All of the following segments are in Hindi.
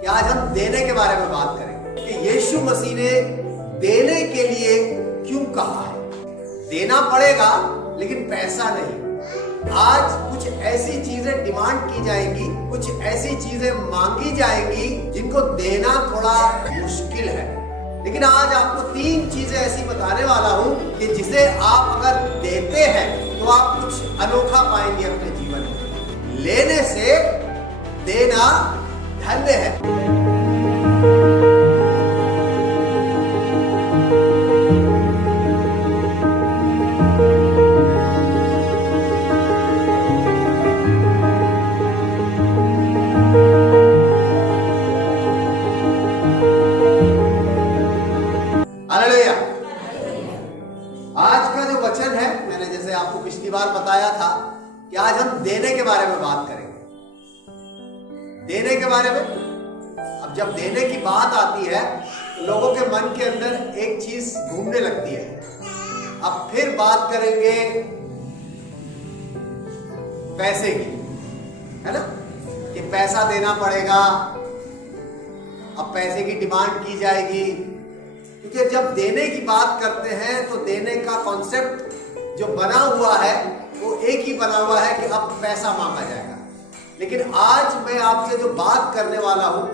कि आज हम देने के बारे में बात करेंगे कि यीशु मसीह ने देने के लिए क्यों कहा है। देना पड़ेगा लेकिन पैसा नहीं। आज कुछ ऐसी चीजें डिमांड की जाएंगी, कुछ ऐसी चीजें मांगी जाएंगी जिनको देना थोड़ा मुश्किल है। लेकिन आज आपको 3 चीजें ऐसी बताने वाला हूं कि जिसे आप अगर देते हैं तो आप कुछ अनोखा पाएंगे अपने जीवन में। लेने से देना धन्य है। हालेलुया। आज का जो वचन है, मैंने जैसे आपको पिछली बार बताया था कि आज हम देने के बारे में बात करेंगे। देने के बारे में, अब जब देने की बात आती है तो लोगों के मन के अंदर एक चीज घूमने लगती है। अब फिर बात करेंगे पैसे की, है ना, कि पैसा देना पड़ेगा। अब पैसे की डिमांड की जाएगी, क्योंकि जब देने की बात करते हैं तो देने का कॉन्सेप्ट जो बना हुआ है वो एक ही बना हुआ है कि अब पैसा मांगा जाएगा। लेकिन आज मैं आपसे जो बात करने वाला हूं,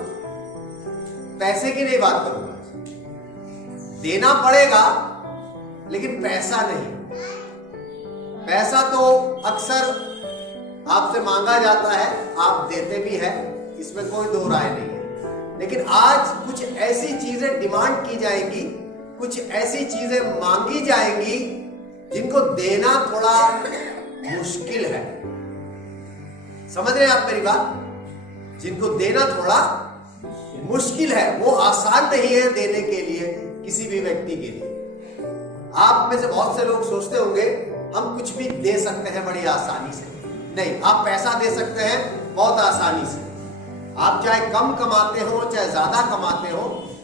पैसे की नहीं बात करूंगा। देना पड़ेगा लेकिन पैसा नहीं। पैसा तो अक्सर आपसे मांगा जाता है, आप देते भी हैं, इसमें कोई दो राय नहीं है। लेकिन आज कुछ ऐसी चीजें डिमांड की जाएंगी, कुछ ऐसी चीजें मांगी जाएंगी जिनको देना थोड़ा मुश्किल है। समझ रहे हैं आप मेरी बात? जिनको देना थोड़ा मुश्किल है, वो आसान नहीं है देने के लिए, किसी भी व्यक्ति के लिए। आप में से बहुत से लोग सोचते होंगे हम कुछ भी दे सकते हैं बड़ी आसानी से। नहीं, आप पैसा दे सकते हैं बहुत आसानी से। आप चाहे कम कमाते हो चाहे ज्यादा कमाते हो,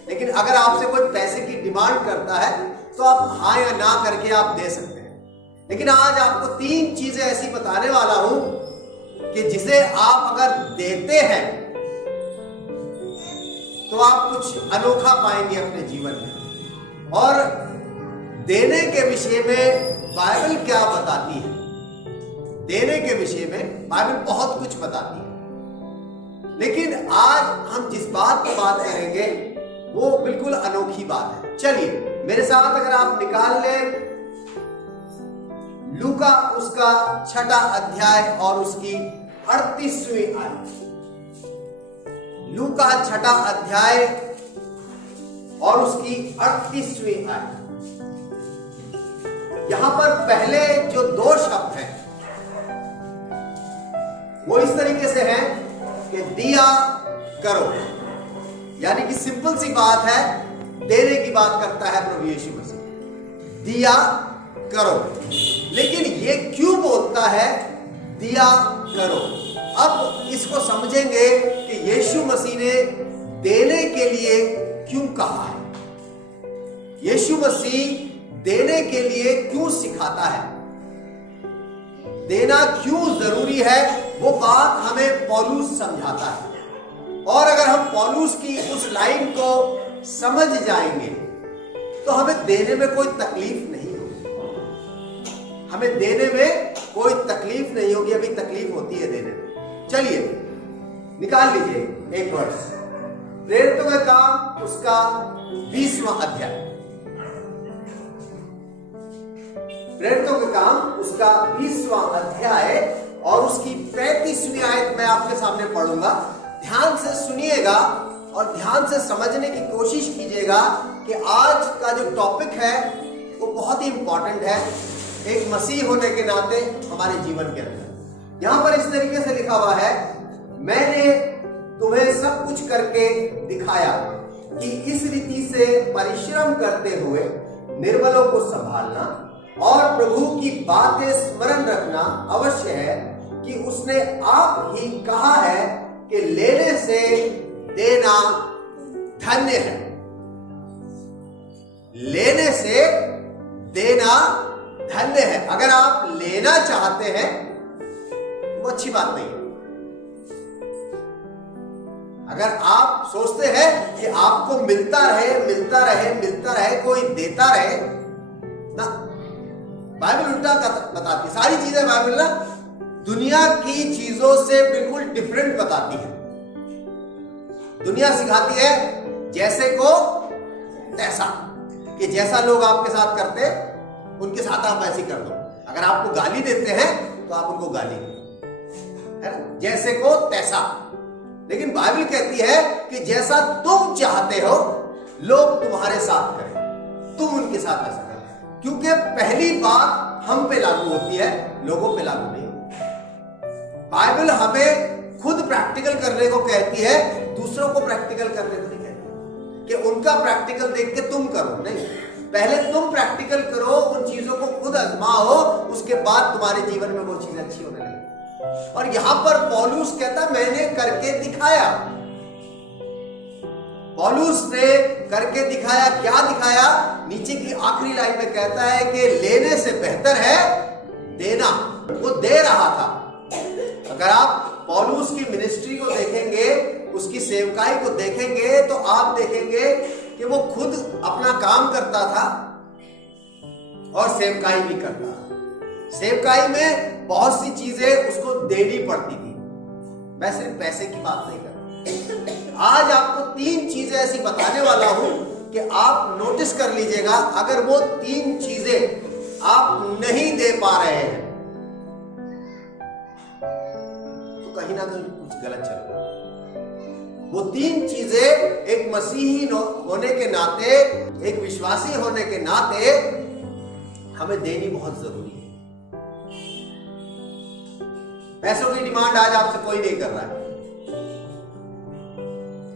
लेकिन अगर आपसे कोई पैसे की डिमांड करता है तो आप हाँ या ना करके आप दे सकते हैं। लेकिन आज आपको 3 चीजें ऐसी बताने वाला हूं कि जिसे आप अगर देते हैं तो आप कुछ अनोखा पाएंगे अपने जीवन में। और देने के विषय में बाइबल क्या बताती है? देने के विषय में बाइबल बहुत कुछ बताती है। लेकिन आज हम जिस बात पर बात करेंगे वो बिल्कुल अनोखी बात है। चलिए मेरे साथ अगर आप निकाल लें लूका उसका 6ठा अध्याय और उसकी 38वीं आयत। लूका 6ठा अध्याय और उसकी 38वीं आयत। यहां पर पहले जो 2 शब्द हैं वो इस तरीके से हैं कि दिया करो, यानी कि सिंपल सी बात है, देने की बात करता है प्रभु यीशु मसीह। दिया करो। लेकिन ये क्यों बोलता है दिया करो? अब इसको समझेंगे कि यीशु मसीह ने देने के लिए क्यों कहा है। यीशु मसीह देने के लिए क्यों सिखाता है, देना क्यों जरूरी है, वो बात हमें पौलुस समझाता है। और अगर हम पौलुस की उस लाइन को समझ जाएंगे तो हमें देने में कोई तकलीफ नहीं होगी। हमें देने में कोई तकलीफ नहीं होगी। अभी तकलीफ होती है देने में। चलिए निकाल लीजिए एक वर्ष, प्रेरितों का काम उसका 20वां अध्याय। प्रेरितों के काम उसका 20वां अध्याय और उसकी 35वीं आयत मैं आपके सामने पढ़ूंगा। ध्यान से सुनिएगा और ध्यान से समझने की कोशिश कीजिएगा कि आज का जो टॉपिक है वो बहुत ही इंपॉर्टेंट है एक मसीह होने के नाते हमारे जीवन के अंदर। यहां पर इस तरीके से लिखा हुआ है, मैंने तुम्हें सब कुछ करके दिखाया कि इस रीति से परिश्रम करते हुए निर्बलों को संभालना और प्रभु की बातें स्मरण रखना अवश्य है कि उसने आप ही कहा है कि लेने से देना धन्य है। लेने से देना धन्य है। अगर आप लेना चाहते हैं वो अच्छी बात नहीं है। अगर आप सोचते हैं कि आपको मिलता रहे मिलता रहे मिलता रहे, कोई देता रहे ना, बाइबल उल्टा बताती है। सारी चीजें बाइबल ना दुनिया की चीजों से बिल्कुल डिफरेंट बताती है। दुनिया सिखाती है जैसे को तैसा, कि जैसा लोग आपके साथ करते उनके साथ आप ऐसे कर दो। अगर आपको गाली देते हैं तो आप उनको गाली दो, है ना, जैसे को तैसा। लेकिन बाइबल कहती है कि जैसा तुम चाहते हो लोग तुम्हारे साथ करें, तुम उनके साथ ऐसा करो। क्योंकि पहली बात हम पे लागू होती है, लोगों पे लागू नहीं होती। बाइबल हमें खुद प्रैक्टिकल करने को कहती है, दूसरों को प्रैक्टिकल करने को नहीं कहती कि उनका प्रैक्टिकल देख के तुम करो। नहीं, पहले तुम प्रैक्टिकल करो, उन चीजों को खुद आजमाओ, उसके बाद तुम्हारे जीवन में वो चीज अच्छी होने लगे। और यहां पर पौलुस कहता मैंने करके दिखाया। पौलुस ने करके दिखाया। क्या दिखाया? नीचे की आखिरी लाइन में कहता है कि लेने से बेहतर है देना। वो दे रहा था। अगर आप पौलुस की मिनिस्ट्री को देखेंगे, उसकी सेवकाई को देखेंगे, तो आप देखेंगे कि वो खुद अपना काम करता था और सेवकाई भी करता था। सेवकाई में बहुत सी चीजें उसको देनी पड़ती थी। मैं सिर्फ पैसे की बात नहीं कर रहा। आज आपको 3 चीजें ऐसी बताने वाला हूं कि आप नोटिस कर लीजिएगा। अगर वो 3 चीजें आप नहीं दे पा रहे हैं तो कहीं ना कहीं कुछ गलत चल रहा है। वो 3 चीजें एक मसीही होने के नाते, एक विश्वासी होने के नाते हमें देनी बहुत जरूरी है। पैसों की डिमांड आज आपसे कोई नहीं कर रहा है।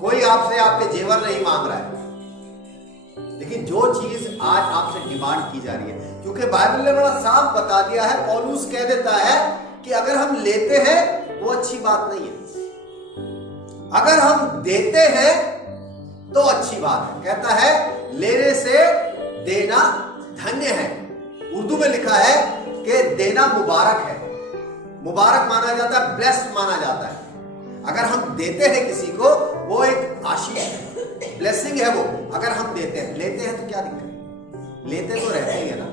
कोई आपसे आपके जेवर नहीं मांग रहा है। लेकिन जो चीज आज आपसे डिमांड की जा रही है, क्योंकि बाइबल ने बड़ा साफ बता दिया है, पौलुस कह देता है कि अगर हम लेते हैं वो अच्छी बात नहीं है, अगर हम देते हैं तो अच्छी बात है। कहता है लेने से देना धन्य है। उर्दू में लिखा है कि देना मुबारक है। मुबारक माना जाता है, ब्लेस्ड माना जाता है। अगर हम देते हैं किसी को, वो एक आशीष है, ब्लेसिंग है वो। अगर हम देते हैं, लेते हैं तो क्या दिक्कत है? लेते तो रहते ही है ना।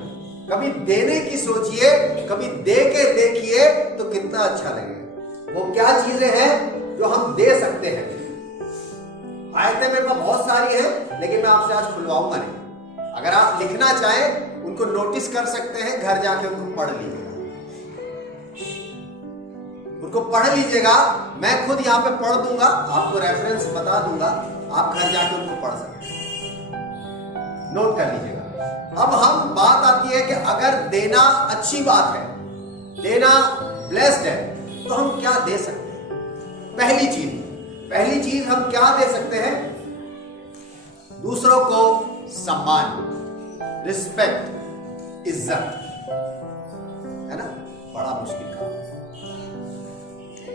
कभी देने की सोचिए, कभी दे के देखिए तो कितना अच्छा लगेगा। वो क्या चीजें हैं जो हम दे सकते हैं? आयतें मेरे पास बहुत सारी हैं, लेकिन मैं आपसे आज खुलवाऊंगा नहीं। अगर आप लिखना चाहें, उनको नोटिस कर सकते हैं, घर जाके उनको पढ़ लीजिएगा, उनको पढ़ लीजिएगा। मैं खुद यहां पे पढ़ दूंगा, आपको रेफरेंस बता दूंगा, आप घर जाके उनको पढ़ सकते हैं, नोट कर लीजिएगा। अब हम बात आती है कि अगर देना अच्छी बात है, देना ब्लेस्ड है, तो हम क्या दे सकते हैं? पहली चीज हम क्या दे सकते हैं? दूसरों को सम्मान, रिस्पेक्ट, इज्जत, है ना। बड़ा मुश्किल काम।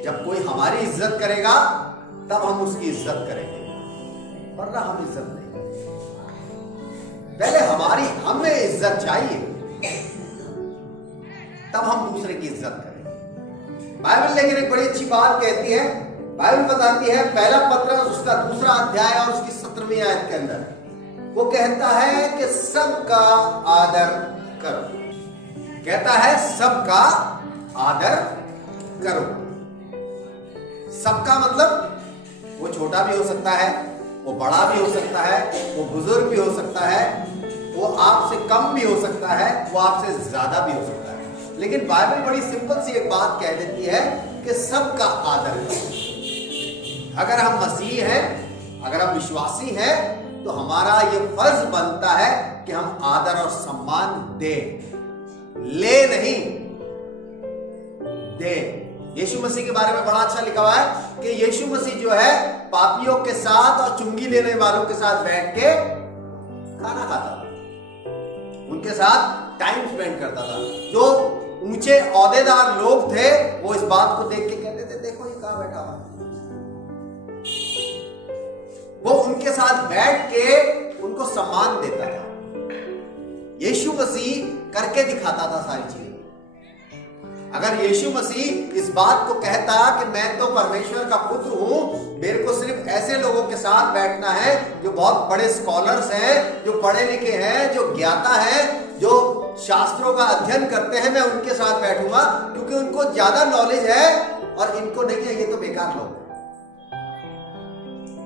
जब कोई हमारी इज्जत करेगा तब हम उसकी इज्जत करेंगे, वरना हम इज्जत नहीं करेंगे। पहले हमें इज्जत चाहिए, तब हम दूसरे की इज्जत करेंगे। बाइबल लेकिन एक बड़ी अच्छी बात कहती है। बाइबल बताती है, पहला पत्रस उसका 2 अध्याय और उसकी 17वीं आयत के अंदर वो कहता है कि सबका आदर करो। कहता है सबका आदर करो। सबका मतलब वो छोटा भी हो सकता है, वो बड़ा भी हो सकता है, वो बुजुर्ग भी हो सकता है, वो आपसे कम भी हो सकता है, वो आपसे ज्यादा भी हो सकता है। लेकिन बाइबल बड़ी सिंपल सी एक बात कह देती है कि सबका आदर करो। अगर हम मसीह हैं, अगर हम विश्वासी हैं, तो हमारा ये फर्ज बनता है कि हम आदर और सम्मान दें, ले नहीं दे। यीशु मसीह के बारे में बड़ा अच्छा लिखा हुआ है कि यीशु मसीह जो है पापियों के साथ और चुंगी लेने वालों के साथ बैठ के खाना खाता था, उनके साथ टाइम स्पेंड करता था। जो ऊंचे औहदेदार लोग थे वो इस बात को देख के कहते थे, देखो ये कहां बैठा हुआ। वो उनके साथ बैठ के उनको सम्मान देता था। यीशु मसीह करके दिखाता था सारी चीजें। अगर यीशु मसीह इस बात को कहता कि मैं तो परमेश्वर का पुत्र हूं, मेरे को सिर्फ ऐसे लोगों के साथ बैठना है जो बहुत बड़े स्कॉलर्स हैं, जो पढ़े लिखे हैं, जो ज्ञाता हैं, जो शास्त्रों का अध्ययन करते हैं, मैं उनके साथ बैठूंगा, क्योंकि उनको ज्यादा नॉलेज है और इनको नहीं है, ये तो बेकार लोग।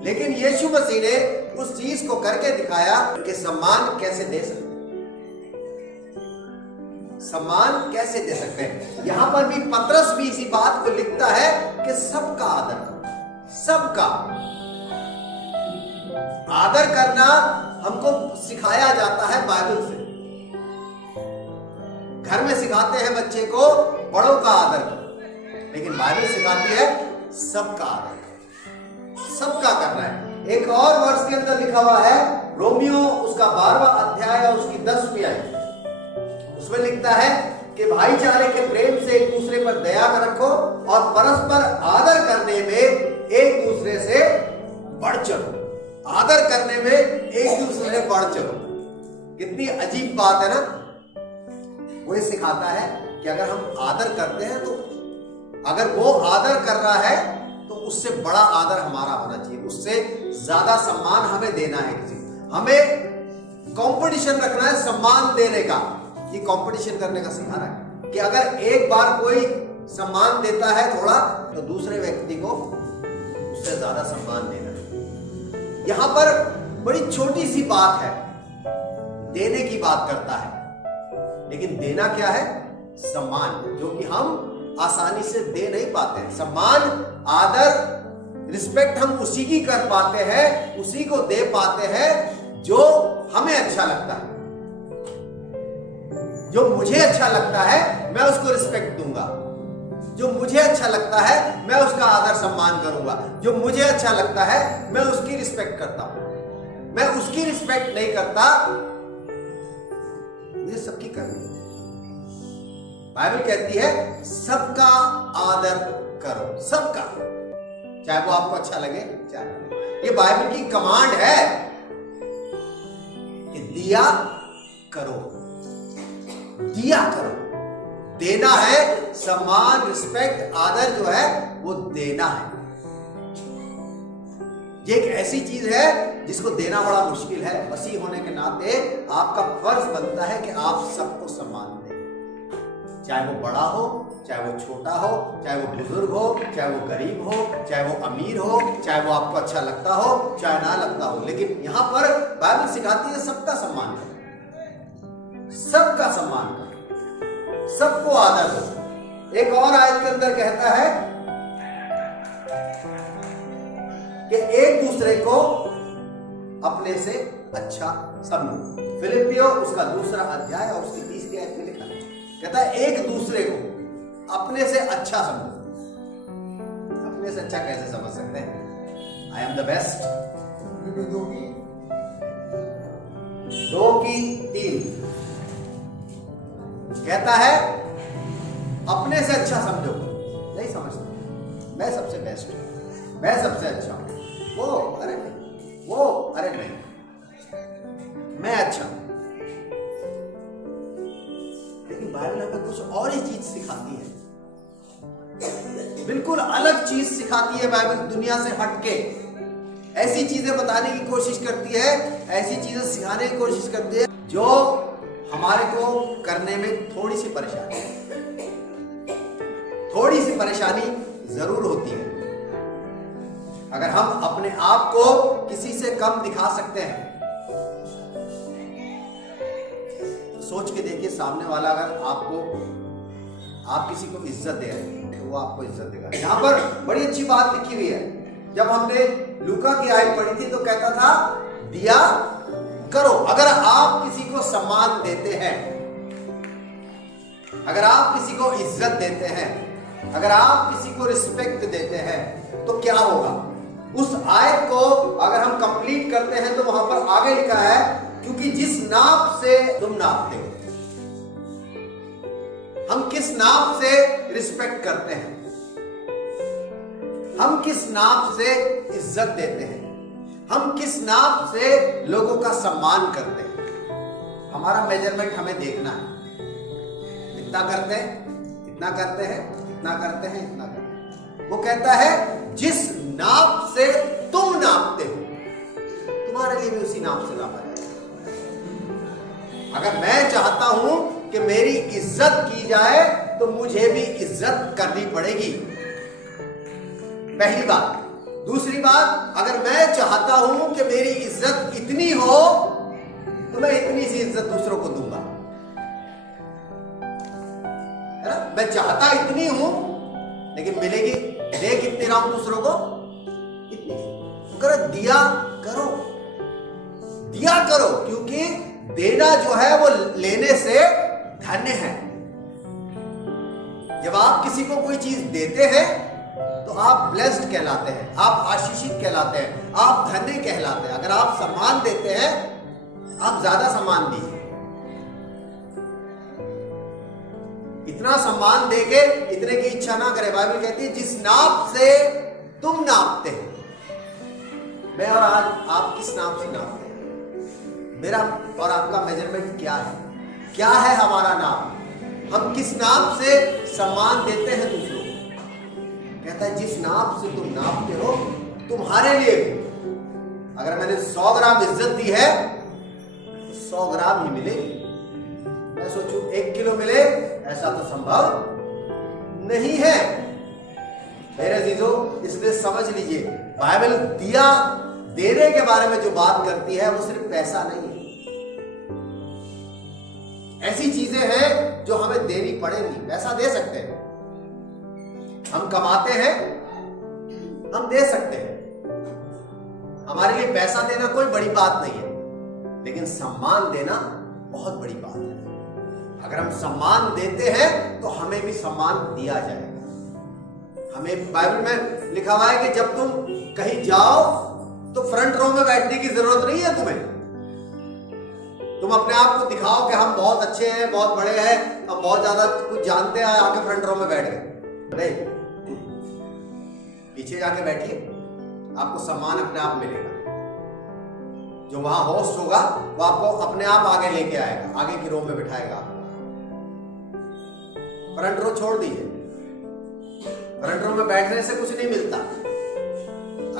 लेकिन यीशु मसीह ने उस चीज को करके दिखाया कि सम्मान कैसे दे सकते हैं, सम्मान कैसे दे सकते हैं। यहां पर भी पतरस भी इसी बात को लिखता है कि सबका आदर करो, सबका आदर करना हमको सिखाया जाता है बाइबल से। घर में सिखाते हैं बच्चे को बड़ों का आदर करो, लेकिन बाइबल सिखाती है सबका आदर करो, सबका करना है। एक और वर्ष के अंदर लिखा हुआ है, रोमियो उसका 12वां अध्याय और उसकी 10वीं आयत, उसमें लिखता है कि भाईचारे के प्रेम से एक दूसरे पर दया कर रखो और परस्पर आदर करने में एक दूसरे से बढ़ चलो। आदर करने में एक दूसरे से बढ़ चलो, कितनी अजीब बात है ना। वो ये सिखाता है कि अगर हम आदर करते हैं तो अगर वो आदर कर रहा है तो उससे बड़ा आदर हमारा होना चाहिए, उससे ज्यादा सम्मान हमें देना है। हमें कंपटीशन रखना है सम्मान देने का, ये कंपटीशन करने का सिखा रहा है कि अगर एक बार कोई सम्मान देता है थोड़ा, तो दूसरे व्यक्ति को उससे ज्यादा सम्मान देना है। यहां पर बड़ी छोटी सी बात है, देने की बात करता है, लेकिन देना क्या है? सम्मान, जो कि हम आसानी से दे नहीं पाते हैं। सम्मान, आदर, रिस्पेक्ट हम उसी की कर पाते हैं, उसी को दे पाते हैं जो हमें अच्छा लगता है। जो मुझे अच्छा लगता है मैं उसको रिस्पेक्ट दूंगा, जो मुझे अच्छा लगता है मैं उसका आदर सम्मान करूंगा, जो मुझे अच्छा लगता है मैं उसकी रिस्पेक्ट करता हूं। मैं उसकी रिस्पेक्ट नहीं करता, मुझे सबकी करनी है। बाइबल कहती है सबका आदर करो, सबका, चाहे वो आपको अच्छा लगे चाहे। ये बाइबल की कमांड है कि दिया करो, दिया करो। देना है, सम्मान, रिस्पेक्ट, आदर जो है वो देना है। ये एक ऐसी चीज है जिसको देना बड़ा मुश्किल है। मसीह होने के नाते आपका फर्ज बनता है कि आप सबको सम्मान दें, चाहे वो बड़ा हो, चाहे वो छोटा हो, चाहे वो बुजुर्ग हो, चाहे वो गरीब हो, चाहे वो अमीर हो, चाहे वो आपको अच्छा लगता हो, चाहे ना लगता हो। लेकिन यहां पर बाइबल सिखाती है सबका सम्मान करो, सबका सम्मान करो, सबको आदर दो। एक और आयत के अंदर कहता है कि एक दूसरे को अपने से अच्छा समझो। फिलिपियो उसका 2रा अध्याय और उसकी 30वीं आयत में लिखा है, कहता है एक दूसरे को अपने से अच्छा समझो। अपने से अच्छा कैसे समझ सकते हैं? I am the best. 2 की 3 कहता है अपने से अच्छा समझो। नहीं समझते मैं सबसे बेस्ट हूं, मैं सबसे अच्छा हूं, वो अरे नहीं, वो अरे नहीं, मैं अच्छा हूं। लेकिन बाइबल हमें कुछ और ही चीज सिखाती है, बिल्कुल अलग चीज सिखाती है बाइबल, दुनिया से हटके। ऐसी चीजें बताने की कोशिश करती है, ऐसी चीजें सिखाने की कोशिश करती है जो हमारे को करने में थोड़ी सी परेशानी जरूर होती है। अगर हम अपने आप को किसी से कम दिखा सकते हैं तो सोच के देखिए, सामने वाला अगर आप किसी को इज्जत दे रहे हैं तो वो आपको इज्जत देगा। यहां पर बड़ी अच्छी बात लिखी हुई है। जब हमने लूका की आयत पढ़ी थी तो कहता था दिया करो। अगर आप किसी को सम्मान देते हैं, अगर आप किसी को इज्जत देते हैं, अगर आप किसी को रिस्पेक्ट देते हैं तो क्या होगा? उस आयत को अगर हम कंप्लीट करते हैं तो वहां पर आगे लिखा है, क्योंकि जिस नाप से तुम नापते हो, हम किस नाप से रिस्पेक्ट करते हैं, हम किस नाप से इज्जत देते हैं, हम किस नाप से लोगों का सम्मान करते हैं, हमारा मेजरमेंट हमें देखना है। इतना करते हैं, इतना करते हैं, इतना करते हैं, इतना करते हैं। वो कहता है जिस नाप से तुम नापते हो, तुम्हारे लिए भी उसी नाप से नापा जाएगा। अगर मैं चाहता हूं कि मेरी इज्जत की जाए तो मुझे भी इज्जत करनी पड़ेगी, पहली बात। दूसरी बात, अगर मैं चाहता हूं कि मेरी इज्जत इतनी हो तो मैं इतनी सी इज्जत दूसरों को दूंगा, है ना। मैं चाहता इतनी हूं लेकिन मिलेगी, दे कितनी रहा हूं दूसरों को, इतनी। तो करो दिया करो, दिया करो, क्योंकि देना जो है वो लेने से धन्य है। जब आप किसी को कोई चीज देते हैं तो आप ब्लेस्ड कहलाते हैं, आप आशीषित कहलाते हैं, आप धन्य कहलाते हैं। अगर आप सम्मान देते हैं, आप ज्यादा सम्मान दीजिए। इतना सम्मान देके इतने की इच्छा ना करें। बाइबल कहती है जिस नाप से तुम नापते हो, मैं और आज आप किस नाप से नापते हैं? मेरा और आपका मेजरमेंट क्या है? क्या है हमारा नाप? हम किस नाप से सम्मान देते हैं दूसरों को? कहता है जिस नाप से तुम नापते हो, तुम्हारे लिए भी। अगर मैंने 100 ग्राम इज्जत दी है तो 100 ग्राम ही मिलेगी। मैं सोचूं 1 किलो मिले, ऐसा तो संभव नहीं है मेरे अजीजों। इसलिए समझ लीजिए, बाइबल दिया देने के बारे में जो बात करती है वो सिर्फ पैसा नहीं है। ऐसी चीजें हैं जो हमें देनी पड़ेंगी। पैसा दे सकते हैं, हम कमाते हैं, हम दे सकते हैं, हमारे लिए पैसा देना कोई बड़ी बात नहीं है, लेकिन सम्मान देना बहुत बड़ी बात है। अगर हम सम्मान देते हैं तो हमें भी सम्मान दिया जाएगा। हमें बाइबल में लिखा हुआ है कि जब तुम कहीं जाओ तो फ्रंट रो में बैठने की जरूरत नहीं है तुम्हें। तुम अपने आप को दिखाओ कि हम बहुत अच्छे हैं, बहुत बड़े हैं, हम बहुत ज्यादा कुछ जानते हैं, आके फ्रंट रो में बैठ गए। नहीं, पीछे जाके बैठिए, आपको सम्मान अपने आप मिलेगा। जो वहां होस्ट होगा वो आपको अपने आप आगे लेके आएगा, आगे की रो में बिठाएगा। फ्रंट रो छोड़ दीजिए, फ्रंट रो में बैठने से कुछ नहीं मिलता।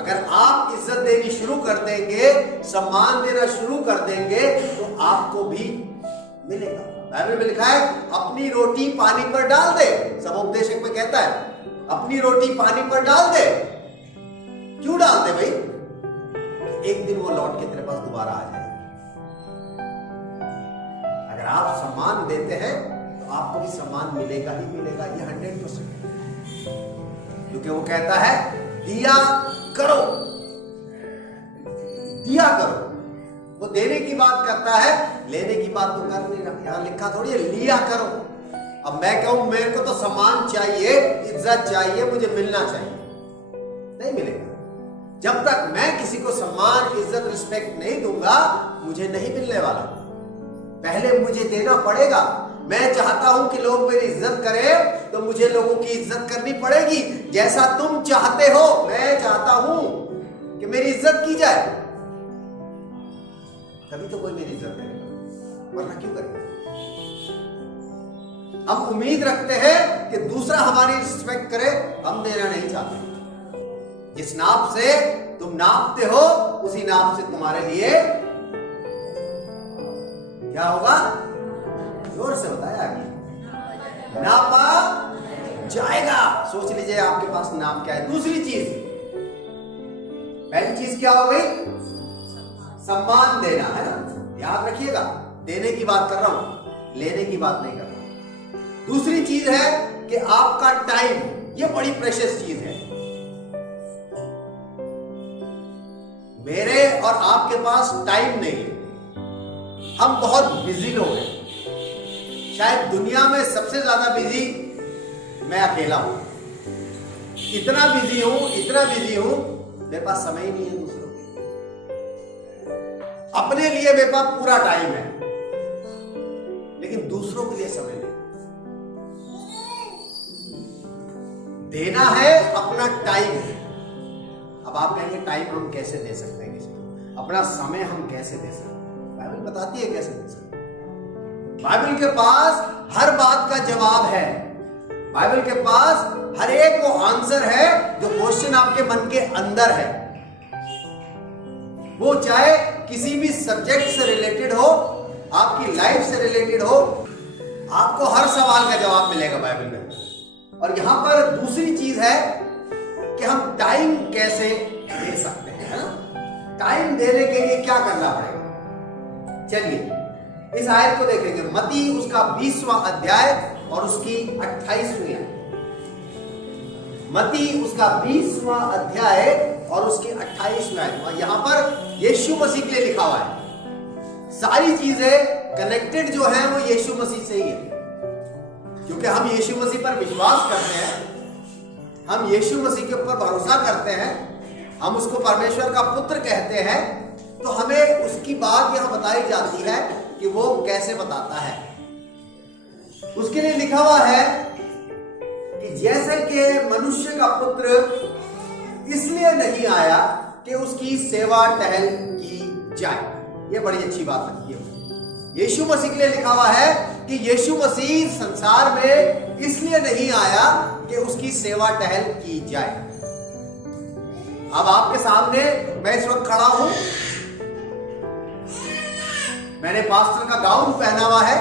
अगर आप इज्जत देनी शुरू कर देंगे, सम्मान देना शुरू कर देंगे, तो आपको भी मिलेगा। बाइबल में लिखा है अपनी रोटी पानी पर डाल दे। समुपदेशक में कहता है अपनी रोटी पानी पर डाल दे। क्यों डाल दे भाई? एक दिन वो लौट के तेरे पास दोबारा आ जाएगी। अगर आप सम्मान देते हैं तो आपको भी सम्मान मिलेगा ही मिलेगा, ये 100%। क्योंकि वो कहता है दिया करो, दिया करो। वो देने की बात करता है, लेने की बात तो कर नहीं रहा। यहां लिखा थोड़ी है लिया करो। अब मैं कहूं मेरे को तो सम्मान चाहिए, इज्जत चाहिए, मुझे मिलना चाहिए, नहीं मिलेगा। जब तक मैं किसी को सम्मान, इज्जत, रिस्पेक्ट नहीं दूंगा, मुझे नहीं मिलने वाला। पहले मुझे देना पड़ेगा। मैं चाहता हूं कि लोग मेरी इज्जत करें, तो मुझे लोगों की इज्जत करनी पड़ेगी। जैसा तुम चाहते हो, मैं चाहता हूं कि मेरी इज्जत की जाए, तभी तो कोई मेरी इज्जत करेगा, वरना क्यों करेगा? हम उम्मीद रखते हैं कि दूसरा हमारी रिस्पेक्ट करे, हम देना नहीं चाहते। जिस नाप से तुम नापते हो, उसी नाप से तुम्हारे लिए क्या होगा? जोर से बताया आगे, नापा जाएगा। सोच लीजिए आपके पास नाप क्या है। दूसरी चीज, पहली चीज क्या हो गई? सम्मान देना, है ना। याद रखिएगा, देने की बात कर रहा हूं, लेने की बात नहीं कर रहा हूं। दूसरी चीज है कि आपका टाइम, ये बड़ी प्रेशियस चीज है। मेरे और आपके पास टाइम नहीं है। हम बहुत बिजी लोग हैं। शायद दुनिया में सबसे ज्यादा बिजी मैं अकेला हूं। इतना बिजी हूं, इतना बिजी हूं, मेरे पास समय ही नहीं है दूसरों के। अपने लिए मेरे पास पूरा टाइम है, लेकिन दूसरों के लिए समय नहीं। देना है अपना टाइम है। अब आप कहेंगे टाइम हम कैसे दे सकते हैं किसी को? अपना समय हम कैसे दे सकते हैं? बाइबल बताती है कैसे दे सकते हैं। बाइबल के पास हर बात का जवाब है। बाइबल के पास हर एक वो आंसर है जो क्वेश्चन आपके मन के अंदर है। वो चाहे किसी भी सब्जेक्ट से रिलेटेड हो, आपकी लाइफ से रिलेटेड हो, आपको हर सवाल का जवाब मिलेगा बाइबल में। और यहां पर दूसरी चीज है कि हम टाइम कैसे दे सकते हैं, है ना? टाइम देने के लिए क्या करना पड़ेगा? चलिए इस आयत को देखेंगे। मत्ती उसका 20वां अध्याय और उसकी 28वीं आयत। मत्ती उसका 20वां अध्याय और उसकी 28वीं आयत। और यहां पर यीशु मसीह के लिए लिखा हुआ है। सारी चीजें कनेक्टेड जो है वो यीशु मसीह से ही है, क्योंकि हम यीशु मसीह पर विश्वास करते हैं, हम यीशु मसीह के ऊपर भरोसा करते हैं, हम उसको परमेश्वर का पुत्र कहते हैं, तो हमें उसकी बात यहां बताई जाती है कि वो कैसे बताता है। उसके लिए लिखा हुआ है कि जैसे कि मनुष्य का पुत्र इसलिए नहीं आया कि उसकी सेवा टहल की जाए। ये बड़ी अच्छी बात लगती है। यीशु मसीह के लिए लिखा हुआ है कि यीशु मसीह संसार में इसलिए नहीं आया कि उसकी सेवा टहल की जाए। अब आपके सामने मैं इस वक्त खड़ा हूं, मैंने पास्टर का गाउन पहना हुआ है,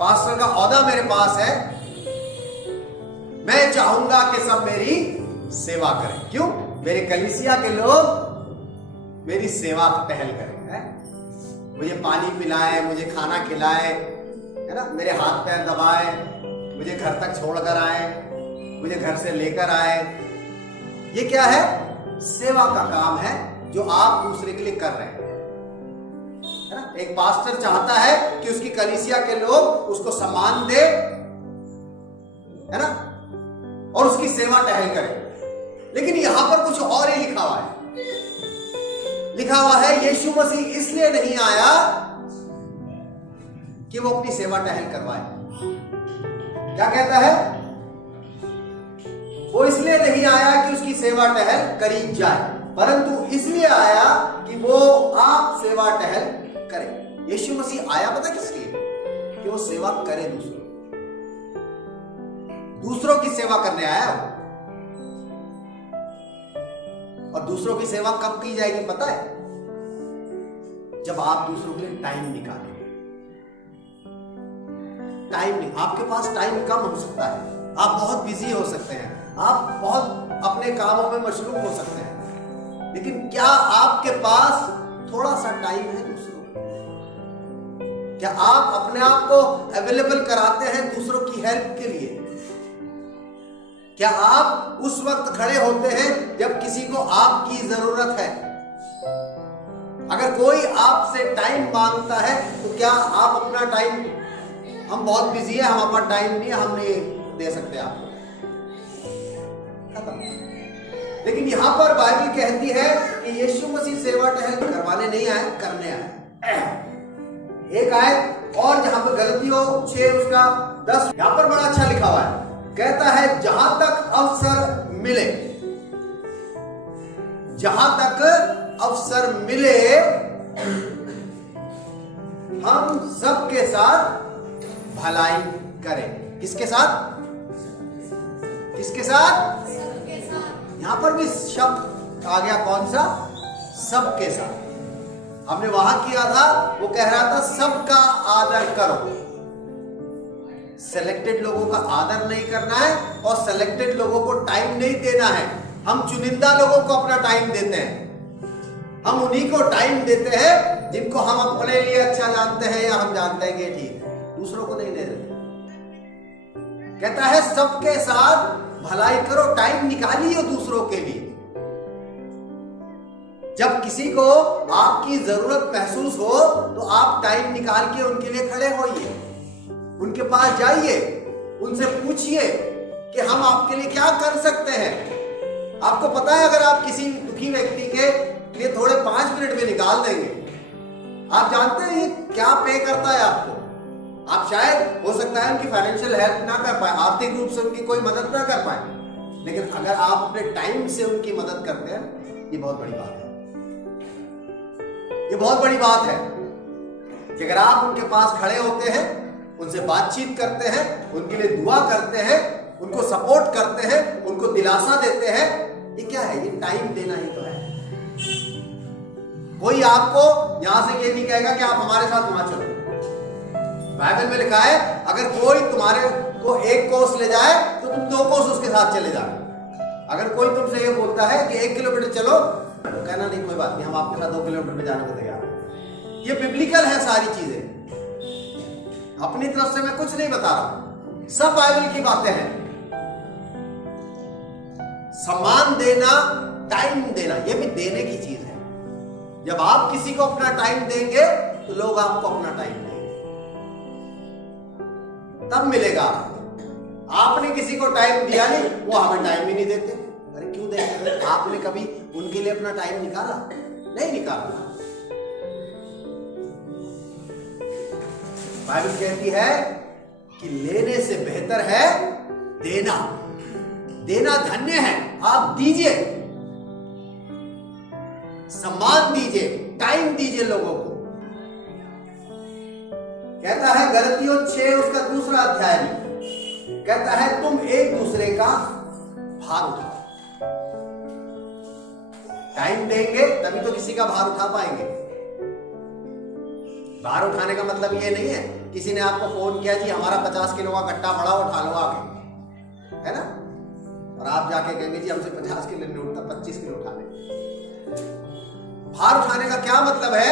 पास्टर का ओहदा मेरे पास है। मैं चाहूंगा कि सब मेरी सेवा करें। क्यों? मेरे कलीसिया के लोग मेरी सेवा टहल करें, है? मुझे पानी पिलाएं, मुझे खाना खिलाएं, है ना, मेरे हाथ पैर दबाएं, मुझे घर तक छोड़कर आए, मुझे घर से लेकर आए। ये क्या है? सेवा का काम है जो आप दूसरे के लिए कर रहे हैं, है ना? एक पास्टर चाहता है कि उसकी कलीसिया के लोग उसको सम्मान दे, है ना, और उसकी सेवा टहल करें। लेकिन यहां पर कुछ और ही लिखा हुआ है। लिखा हुआ है यीशु मसीह इसलिए नहीं आया कि वो अपनी सेवा टहल करवाए। क्या कहता है? वो इसलिए नहीं आया कि उसकी सेवा टहल करी जाए, परंतु इसलिए आया कि वो आप सेवा टहल करें। यीशु मसीह आया पता किस लिए? कि वो सेवा करे, दूसरों की सेवा करने आया वो। और दूसरों की सेवा कब की जाएगी पता है? जब आप दूसरों के लिए टाइम निकालें। टाइम नहीं, आपके पास टाइम कम हो सकता है, आप बहुत बिजी हो सकते हैं, आप बहुत अपने कामों में मशरूफ हो सकते हैं, लेकिन क्या आपके पास थोड़ा सा टाइम है दूसरों को? क्या आप अपने आप को अवेलेबल कराते हैं दूसरों की हेल्प के लिए? क्या आप उस वक्त खड़े होते हैं जब किसी को आपकी जरूरत है? अगर कोई आपसे टाइम मांगता है तो क्या आप अपना टाइम, हम बहुत बिजी है, हम अपना टाइम नहीं, हम नहीं दे सकते आपको, लेकिन यहां पर बाइबल कहती है कि यीशु मसीह सेवा टहल करवाने नहीं आए, करने आए। एक आयत और जहां पर गलतियों 6 उसका 10, यहां पर बड़ा अच्छा लिखा हुआ है। कहता है जहां तक अवसर मिले, जहां तक अवसर मिले हम सबके साथ भलाई करें। किसके साथ? किसके साथ? यहां पर भी शब्द आ गया, कौन सा? सबके साथ। हमने वहां किया था, वो कह रहा था सबका आदर करो। सेलेक्टेड लोगों का आदर नहीं करना है और सेलेक्टेड लोगों को टाइम नहीं देना है। हम चुनिंदा लोगों को अपना टाइम देते हैं, हम उन्हीं को टाइम देते हैं जिनको हम अपने लिए अच्छा जानते हैं या हम जानते हैं कि ठीक है, दूसरों को नहीं दे देते। कहता है सबके साथ भलाई करो, टाइम निकालिए दूसरों के लिए। जब किसी को आपकी जरूरत महसूस हो तो आप टाइम निकाल के उनके लिए खड़े होइए, उनके पास जाइए, उनसे पूछिए कि हम आपके लिए क्या कर सकते हैं। आपको पता है अगर आप किसी दुखी व्यक्ति के लिए थोड़े 5 मिनट में निकाल देंगे, आप जानते हैं ये क्या पे करता है आपको। आप शायद हो सकता है उनकी फाइनेंशियल हेल्प ना कर पाए, आर्थिक रूप से उनकी कोई मदद ना कर पाए, लेकिन अगर आप अपने टाइम से उनकी मदद करते हैं, ये बहुत बड़ी बात है। ये बहुत बड़ी बात है कि अगर आप उनके पास खड़े होते हैं, उनसे बातचीत करते हैं, उनके लिए दुआ करते हैं, उनको सपोर्ट करते हैं, उनको दिलासा देते हैं, ये क्या है? ये टाइम देना ही तो है। कोई आपको यहां से ये नहीं कहेगा कि आप हमारे साथ वहां चलो। बाइबल में लिखा है अगर कोई तुम्हारे को 1 कोस ले जाए तो तुम 2 कोस उसके साथ चले जाओ। अगर कोई तुमसे ये बोलता है कि 1 किलोमीटर चलो, तो कहना नहीं कोई बात नहीं, हम आपके साथ 2 किलोमीटर में जाने को तैयार हैं। ये बिब्लिकल है सारी चीजें, अपनी तरफ से मैं कुछ नहीं बता रहा, सब बाइबल की बातें हैं। सम्मान देना, टाइम देना, ये भी देने की चीज है। जब आप किसी को अपना टाइम देंगे तो लोग आपको अपना टाइम देंगे, तब मिलेगा। आपने किसी को टाइम दिया नहीं, वो हमें टाइम ही नहीं देते। अरे क्यों देते? आपने कभी उनके लिए अपना टाइम निकाला? नहीं निकाला। बाइबल कहती है कि लेने से बेहतर है देना। देना धन्य है। आप दीजिए, सम्मान दीजिए, टाइम दीजिए लोगों को। कहता है गलतियों 6 उसका 2रा अध्याय में कहता है तुम एक दूसरे का भार उठाओ। टाइम देंगे तभी तो किसी का भार उठा पाएंगे। भार उठाने का मतलब ये नहीं है किसी ने आपको फोन किया जी हमारा 50 किलो का कट्टा बड़ा उठा लो आके, है ना, और आप जाके कहेंगे जी हमसे 50 किलो नहीं उठता, 25 किलो उठा ले। भार उठाने का क्या मतलब है?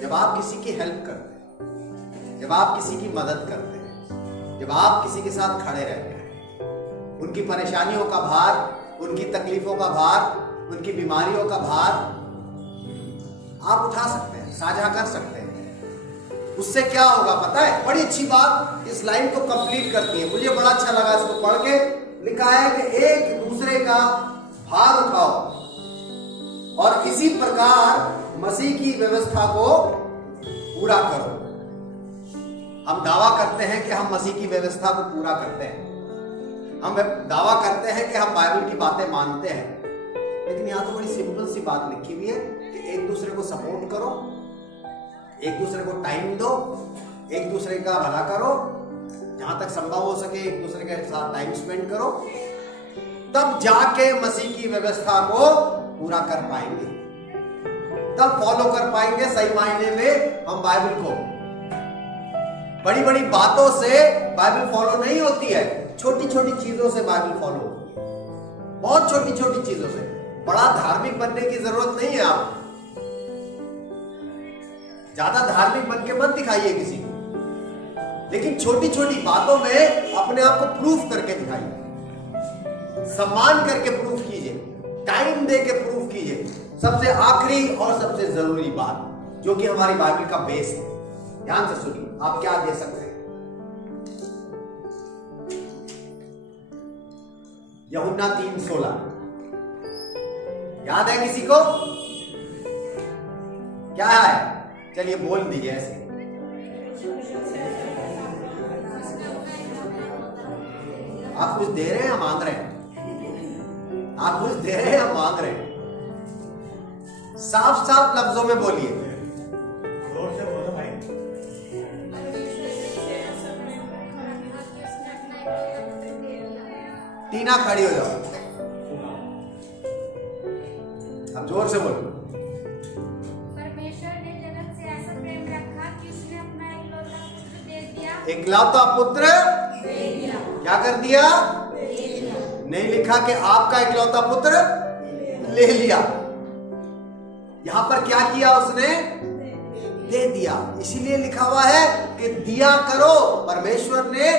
जब आप किसी की हेल्प करते हैं, जब आप किसी की मदद करते हैं, जब आप किसी के साथ खड़े रहते हैं, उनकी परेशानियों का भार, उनकी तकलीफों का भार, उनकी बीमारियों का भार आप उठा सकते हैं, साझा कर सकते हैं। उससे क्या होगा पता है? बड़ी अच्छी बात इस लाइन को कंप्लीट करती है, मुझे बड़ा अच्छा लगा इसको पढ़ के। लिखा है कि एक दूसरे का भार उठाओ और इसी प्रकार मसीह की व्यवस्था को पूरा करो। हम दावा करते हैं कि हम मसीह की व्यवस्था को पूरा करते हैं, हम दावा करते हैं कि हम बाइबल की बातें मानते हैं, लेकिन यहां तो बड़ी सिंपल सी बात लिखी हुई है कि एक दूसरे को सपोर्ट करो, एक दूसरे को टाइम दो, एक दूसरे का भला करो, जहां तक संभव हो सके एक दूसरे के साथ टाइम स्पेंड करो, तब जाके मसीह की व्यवस्था को पूरा कर पाएंगे, तब फॉलो कर पाएंगे सही मायने में हम बाइबल को। बड़ी बड़ी बातों से बाइबल फॉलो नहीं होती है, छोटी छोटी चीजों से बाइबल फॉलो होती है, बहुत छोटी छोटी चीजों से। बड़ा धार्मिक बनने की जरूरत नहीं है, आप ज्यादा धार्मिक बन के मत दिखाइए किसी को, लेकिन छोटी छोटी बातों में अपने आप को प्रूफ करके दिखाइए, सम्मान करके प्रूफ कीजिए, टाइम दे के प्रूफ कीजिए। सबसे आखिरी और सबसे जरूरी बात जो कि हमारी बाइबल का बेस है, ध्यान से सुनिए, आप क्या दे सकते हैं। यूहन्ना 3:16 याद है किसी को? क्या है? चलिए बोल दीजिए ऐसे। आप कुछ दे रहे हैं या मांग रहे हैं? आप कुछ दे रहे हैं या मांग रहे हैं? साफ साफ लफ्जों में बोलिए। जोर से बोलो भाई। टीना खड़ी हो जाओ, अब जोर से बोलो। परमेश्वर ने जगत से ऐसा प्रेम रखा कि उसने अपना इकलौता पुत्र दे दिया। इकलौता पुत्र दे दिया। क्या कर दिया? नहीं लिखा कि आपका इकलौता पुत्र ले लिया, यहां पर क्या किया उसने? दे दिया। इसीलिए लिखा हुआ है कि दिया करो। परमेश्वर ने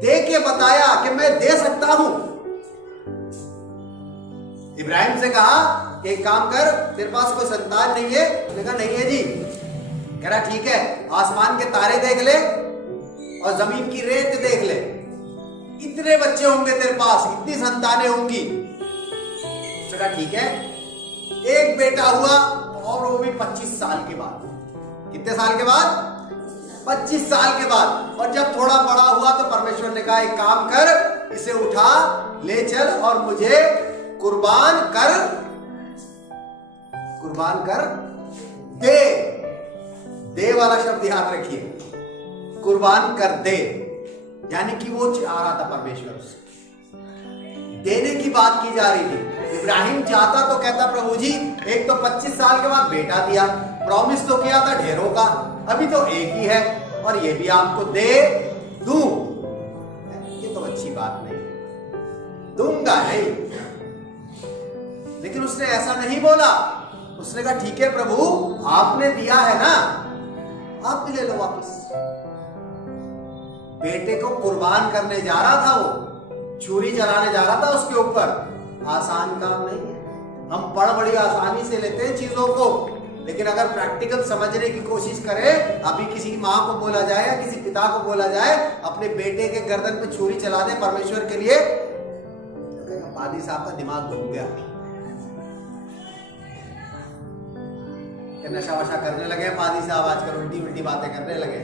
दे के बताया कि मैं दे सकता हूं। इब्राहिम से कहा कि एक काम कर, तेरे पास कोई संतान नहीं है? उसने कहा नहीं है जी। कह रहा ठीक है, आसमान के तारे देख ले और जमीन की रेत देख ले, इतने बच्चे होंगे तेरे पास, इतनी संतानें होंगी। उसने कहा ठीक है। एक बेटा हुआ और वो भी 25 साल के बाद। कितने साल के बाद? 25 साल के बाद। और जब थोड़ा बड़ा हुआ तो परमेश्वर ने कहा एक काम कर, इसे उठा ले चल और मुझे कुर्बान कर दे। दे वाला शब्द याद रखिए, कुर्बान कर दे, यानी कि वो चाह रहा था परमेश्वर से, देने की बात की जा रही थी। इब्राहिम चाहता तो कहता प्रभु जी एक तो 25 साल के बाद बेटा दिया, प्रॉमिस तो किया था ढेरों का, अभी तो एक ही है और ये भी आपको दे दूं। ये तो अच्छी बात नहीं, दूंगा नहीं। लेकिन उसने ऐसा नहीं बोला, उसने कहा ठीक है प्रभु आपने दिया है ना, आप भी ले लो वापस। बेटे को कुर्बान करने जा रहा था वो, छुरी चलाने जा रहा था उसके ऊपर। आसान काम नहीं है। हम बड़ी आसानी से लेते हैं चीजों को, लेकिन अगर प्रैक्टिकल समझने की कोशिश करें, अभी किसी माँ को बोला जाए या किसी पिता को बोला जाए अपने बेटे के गर्दन पे छुरी चला दे परमेश्वर के लिए, तो पादी साहब का दिमाग घूम गया, कि नशा वशा करने लगे पादी साहब आजकल, उल्टी उल्टी बातें करने लगे।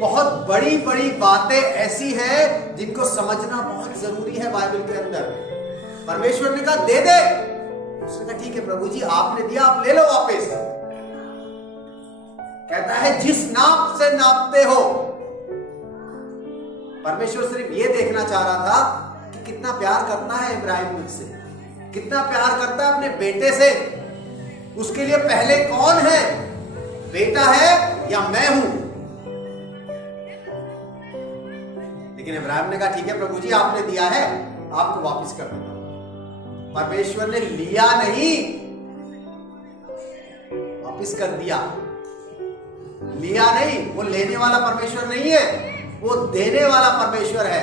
बहुत बड़ी बड़ी बातें ऐसी हैं जिनको समझना बहुत जरूरी है बाइबल के अंदर। परमेश्वर ने कहा दे दे, उसने कहा ठीक है प्रभु जी आपने दिया आप ले लो वापस। कहता है जिस नाप से नापते हो। परमेश्वर सिर्फ ये देखना चाह रहा था कि कितना प्यार करता है इब्राहिम मुझसे, कितना प्यार करता है अपने बेटे से। उसके लिए पहले कौन है, बेटा है या मैं हूं। लेकिन इब्राहिम ने कहा ठीक है प्रभु जी आपने दिया है आपको वापस कर देता हूं। परमेश्वर ने लिया नहीं, वापस कर दिया। लिया नहीं, वो लेने वाला परमेश्वर नहीं है, वो देने वाला परमेश्वर है,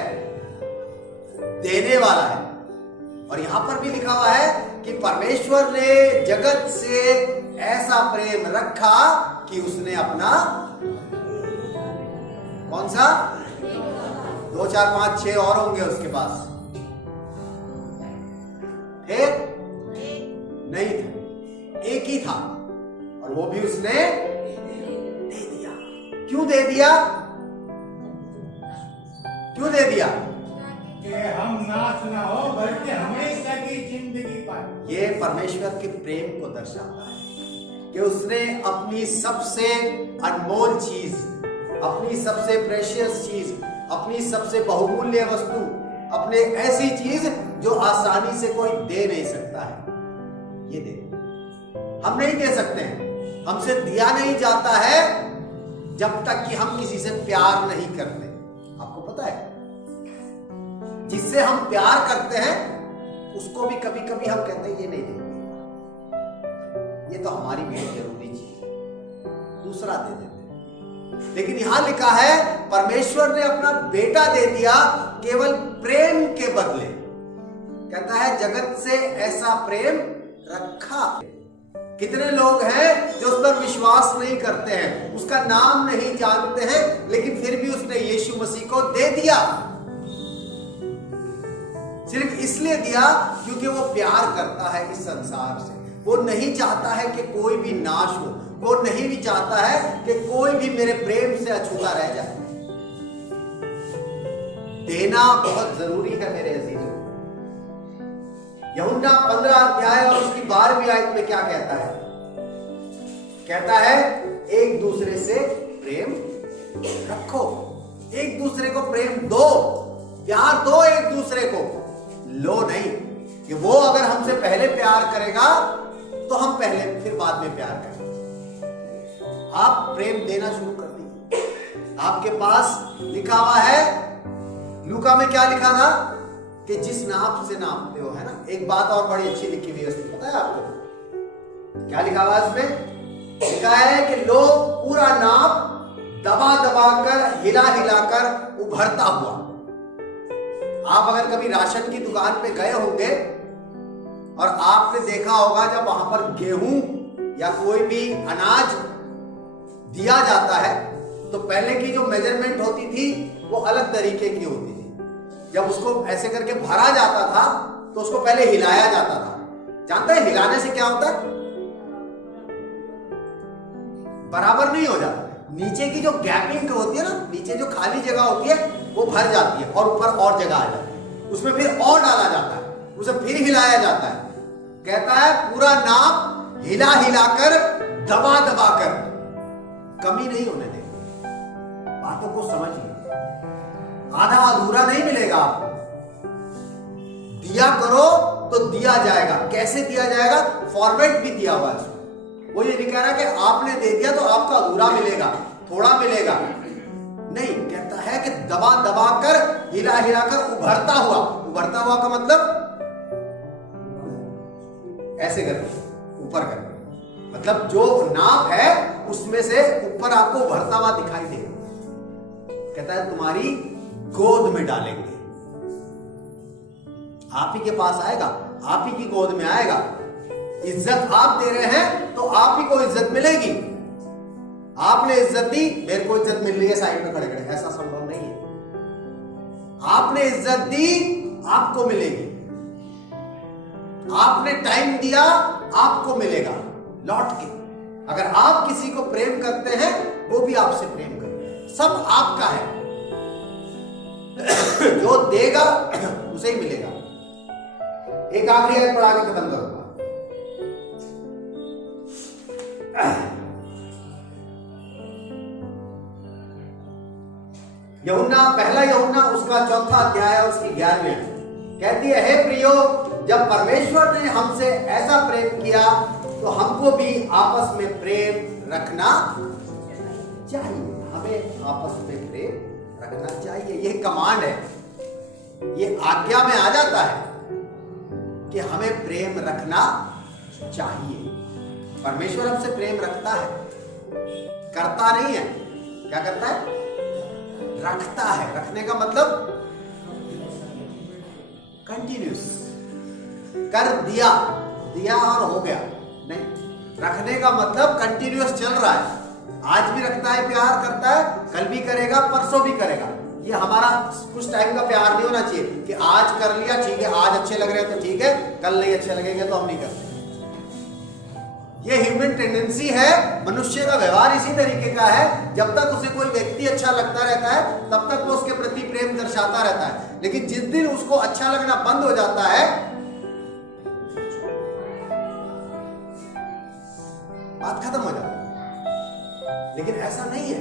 देने वाला है। और यहां पर भी लिखा हुआ है कि परमेश्वर ने जगत से ऐसा प्रेम रखा कि उसने अपना, कौन सा, 2 4 5 6 और होंगे उसके पास, थे नहीं थे, एक ही था और वो भी उसने दे दिया। क्यों दे दिया, क्यों दे दिया, कि हम नाश ना हो बल्कि हमेशा की जिंदगी पाए। ये परमेश्वर के प्रेम को दर्शाता है कि उसने अपनी सबसे अनमोल चीज, अपनी सबसे प्रेशियस चीज, अपनी सबसे बहुमूल्य वस्तु, अपने ऐसी चीज जो आसानी से कोई दे नहीं सकता है, ये दे। हम नहीं दे सकते हैं, हमसे दिया नहीं जाता है जब तक कि हम किसी से प्यार नहीं करते। आपको पता है जिससे हम प्यार करते हैं उसको भी कभी कभी हम कहते हैं ये नहीं देंगे, ये तो हमारी बहुत जरूरी चीज है, दूसरा दे देते। लेकिन यहां लिखा है परमेश्वर ने अपना बेटा दे दिया केवल प्रेम के बदले। कहता है जगत से ऐसा प्रेम रखा। कितने लोग हैं जो उस पर विश्वास नहीं करते हैं, उसका नाम नहीं जानते हैं, लेकिन फिर भी उसने यीशु मसीह को दे दिया। सिर्फ इसलिए दिया क्योंकि वो प्यार करता है इस संसार से। वो नहीं चाहता है कि कोई भी नाश हो, वो नहीं भी चाहता है कि कोई भी मेरे प्रेम से अछूता रह जाए। देना बहुत जरूरी है मेरे अजीजों। यूहन्ना 15 अध्याय और उसकी 12वीं आयत में क्या कहता है, कहता है एक दूसरे से प्रेम रखो, एक दूसरे को प्रेम दो, प्यार दो एक दूसरे को। लो नहीं कि वो अगर हमसे पहले प्यार करेगा तो हम पहले फिर बाद में प्यार करेंगे। आप प्रेम देना शुरू कर दीजिए। आपके पास लिखा हुआ है, लूका में क्या लिखा था कि जिस नाप से नापते हो, है ना। एक बात और बड़ी अच्छी लिखी हुई है उसमें, पता है आपको क्या लिखा हुआ है उसमें? लिखा है कि लोग पूरा नाप दबा दबा कर, हिला हिला कर उभरता हुआ। आप अगर कभी राशन की दुकान पे गए होंगे और आपने देखा होगा जब वहां पर गेहूं या कोई भी अनाज दिया जाता है तो पहले की जो मेजरमेंट होती थी वो अलग तरीके की होती थी। जब उसको ऐसे करके भरा जाता था तो उसको पहले हिलाया जाता था। जानते हैं हिलाने से क्या होता है? बराबर नहीं हो जाता। नीचे की जो गैपिंग होती है ना, नीचे जो खाली जगह होती है वो भर जाती है और ऊपर और जगह आ जाती है, उसमें फिर और डाला जाता है, उसे फिर हिलाया जाता है। कहता है पूरा नाप हिला हिलाकर, दबा दबा कर, कमी नहीं होने देगा। बातों को समझिए। आधा अधूरा नहीं मिलेगा आपको। दिया करो तो दिया जाएगा। कैसे दिया जाएगा? फॉर्मेट भी दिया हुआ है। वो ये नहीं कह रहा कि आपने दे दिया तो आपको अधूरा मिलेगा, थोड़ा मिलेगा, नहीं। कहता है कि दबा दबा कर, हिला हिला कर, उभरता हुआ। उभरता हुआ का मतलब ऐसे करके ऊपर करके, मतलब जो नाप है उसमें से ऊपर आपको उभरता हुआ दिखाई देगा। कहता है तुम्हारी गोद में डालेंगे, आप ही के पास आएगा, आप ही की गोद में आएगा। इज्जत आप दे रहे हैं तो आप ही को इज्जत मिलेगी। आपने इज्जत दी, मेरे को इज्जत मिल रही है साइड में खड़े खड़े, ऐसा संभव नहीं है। आपने इज्जत दी, आपको मिलेगी। आपने टाइम दिया, आपको मिलेगा लौट के। अगर आप किसी को प्रेम करते हैं, वो भी आपसे प्रेम करेगा। सब आपका है। जो देगा उसे ही मिलेगा। एक आखिरी आयत पढ़ा के खत्म करूंगा। पहला यूहन्ना उसका 4था अध्याय है, उसकी 11वीं कहती है, हे प्रियो, जब परमेश्वर ने हमसे ऐसा प्रेम किया तो हमको भी आपस में प्रेम रखना चाहिए। हमें आपस में प्रेम रखना चाहिए। ये कमांड है, ये आज्ञा में आ जाता है कि हमें प्रेम रखना चाहिए। परमेश्वर हमसे प्रेम रखता है, करता नहीं है। क्या करता है? रखता है। रखने का मतलब कंटिन्यूस, कर दिया, दिया और हो गया नहीं। रखने का मतलब कंटिन्यूस चल रहा है। आज भी रखता है, प्यार करता है, कल भी करेगा, परसों भी करेगा। ये हमारा कुछ टाइम का प्यार नहीं होना चाहिए कि आज कर लिया ठीक है, आज अच्छे लग रहे हैं तो ठीक है, कल नहीं अच्छे लगेंगे तो हम नहीं करते। ये ह्यूमन टेंडेंसी है, मनुष्य का व्यवहार इसी तरीके का है। जब तक उसे कोई व्यक्ति अच्छा लगता रहता है तब तक वो उसके प्रति प्रेम दर्शाता रहता है, लेकिन जिस दिन उसको अच्छा लगना बंद हो जाता है, बात खत्म हो जाती है। लेकिन ऐसा नहीं है।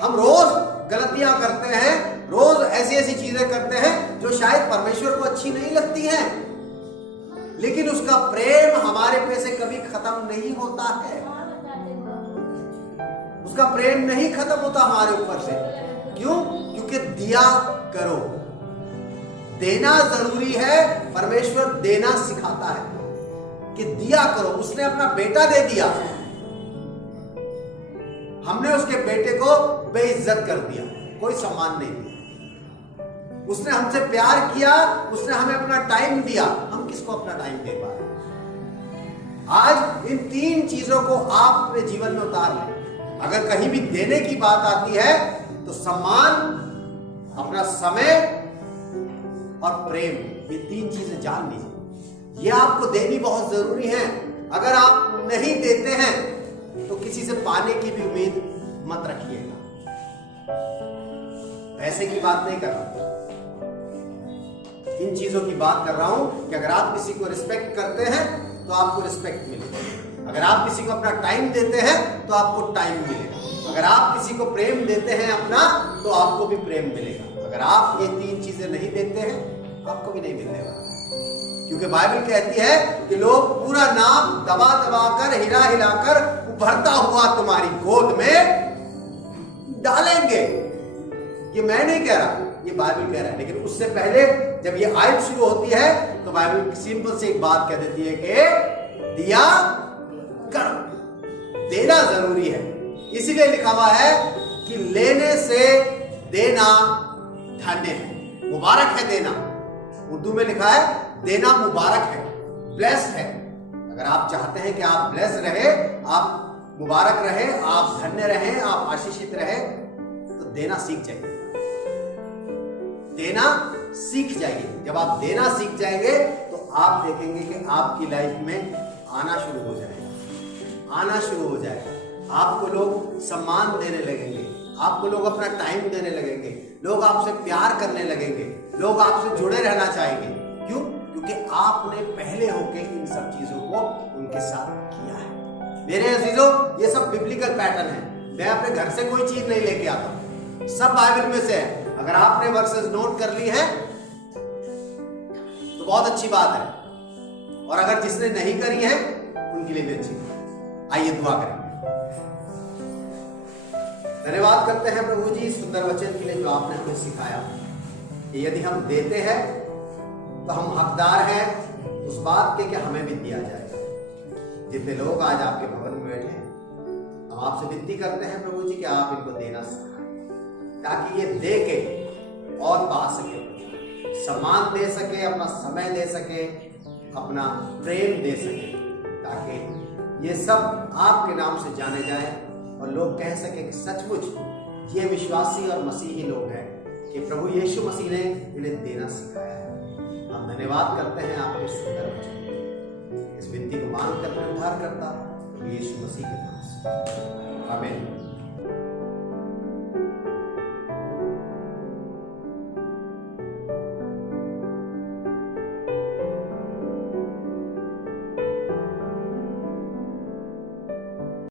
हम रोज गलतियां करते हैं, रोज ऐसी ऐसी चीजें करते हैं जो शायद परमेश्वर को अच्छी नहीं लगती हैं, लेकिन उसका प्रेम हमारे पे से कभी खत्म नहीं होता है। उसका प्रेम नहीं खत्म होता हमारे ऊपर से। क्यों? क्योंकि दिया करो, देना जरूरी है। परमेश्वर देना सिखाता है कि दिया करो। उसने अपना बेटा दे दिया, हमने उसके बेटे को बेइज्जत कर दिया, कोई सम्मान नहीं दिया। उसने हमसे प्यार किया, उसने हमें अपना टाइम दिया, हम किसको अपना टाइम दे पा रहे हैं? आज इन 3 चीजों को आप अपने जीवन में उतार लें। अगर कहीं भी देने की बात आती है तो सम्मान, अपना समय और प्रेम, ये 3 चीजें जान लीजिए। ये आपको देनी बहुत जरूरी है। अगर आप नहीं देते हैं तो किसी से पाने की भी उम्मीद मत रखिएगा। पैसे की बात नहीं कर रहा, इन चीजों की बात कर रहा हूं कि अगर आप किसी को रिस्पेक्ट करते हैं तो आपको रिस्पेक्ट मिलेगा। अगर आप किसी को अपना टाइम देते हैं तो आपको टाइम मिलेगा। अगर आप किसी को प्रेम देते हैं अपना, तो आपको भी प्रेम मिलेगा। अगर आप ये 3 चीजें नहीं देते हैं, आपको भी नहीं मिलने वाला। क्योंकि बाइबल कहती है कि लोग पूरा नाम दबा दबा कर, हिला हिला कर, उभरता हुआ तुम्हारी गोद में डालेंगे। ये मैं नहीं कह रहा, ये बाइबल कह रहा है। लेकिन उससे पहले जब ये आयत शुरू होती है तो बाइबल सिंपल से एक बात कह देती है कि दिया करो, देना जरूरी है। इसीलिए लिखा हुआ है कि लेने से देना धन्य है, मुबारक है देना। उर्दू में लिखा है देना मुबारक है, ब्लेस्ड है। अगर आप चाहते हैं कि आप ब्लेस रहे, आप मुबारक रहे, आप धन्य रहे, आप आशीषित रहे, तो देना सीख जाइए। देना सीख जाइए। जब आप देना सीख जाएंगे तो आप देखेंगे कि आपकी लाइफ में आना शुरू हो जाएगा, आना शुरू हो जाएगा। आपको लोग सम्मान देने लगेंगे, आपको लोग अपना टाइम देने लगेंगे, लोग आपसे प्यार करने लगेंगे, लोग आपसे जुड़े रहना चाहेंगे। क्यों? क्योंकि आपने पहले होके इन सब चीजों को उनके साथ किया है। मेरे अजीजों, ये सब बिब्लिकल पैटर्न है। मैं अपने घर से कोई चीज नहीं लेके आता, सब बाइबल में से है। अगर आपने वर्सेस नोट कर ली है तो बहुत अच्छी बात है, और अगर जिसने नहीं करी है उनके लिए भी अच्छी बात है। आइए दुआ करेंगे। धन्यवाद करते हैं प्रभु जी सुंदर वचन के लिए जो आपने हमें सिखाया कि यदि हम देते हैं तो हम हकदार हैं उस बात के कि हमें भी दिया जाएगा। जितने लोग आज आपके भवन में बैठे हैं, हम आपसे विनती करते हैं प्रभु जी कि आप इनको देना सिखाएं ताकि ये दे के और पा सके, सम्मान दे सके, अपना समय दे सके, अपना प्रेम दे सके, ताकि ये सब आपके नाम से जाने जाए और लोग कह सके कि सचमुच ये विश्वासी और मसीही लोग हैं कि प्रभु यीशु मसीह ने इन्हें देना सिखाया है। हम धन्यवाद करते हैं आपके सुंदर वचन। इस विनती को मांगकर अपने उद्धार करता प्रभु यीशु मसीह के नाम से, आमीन।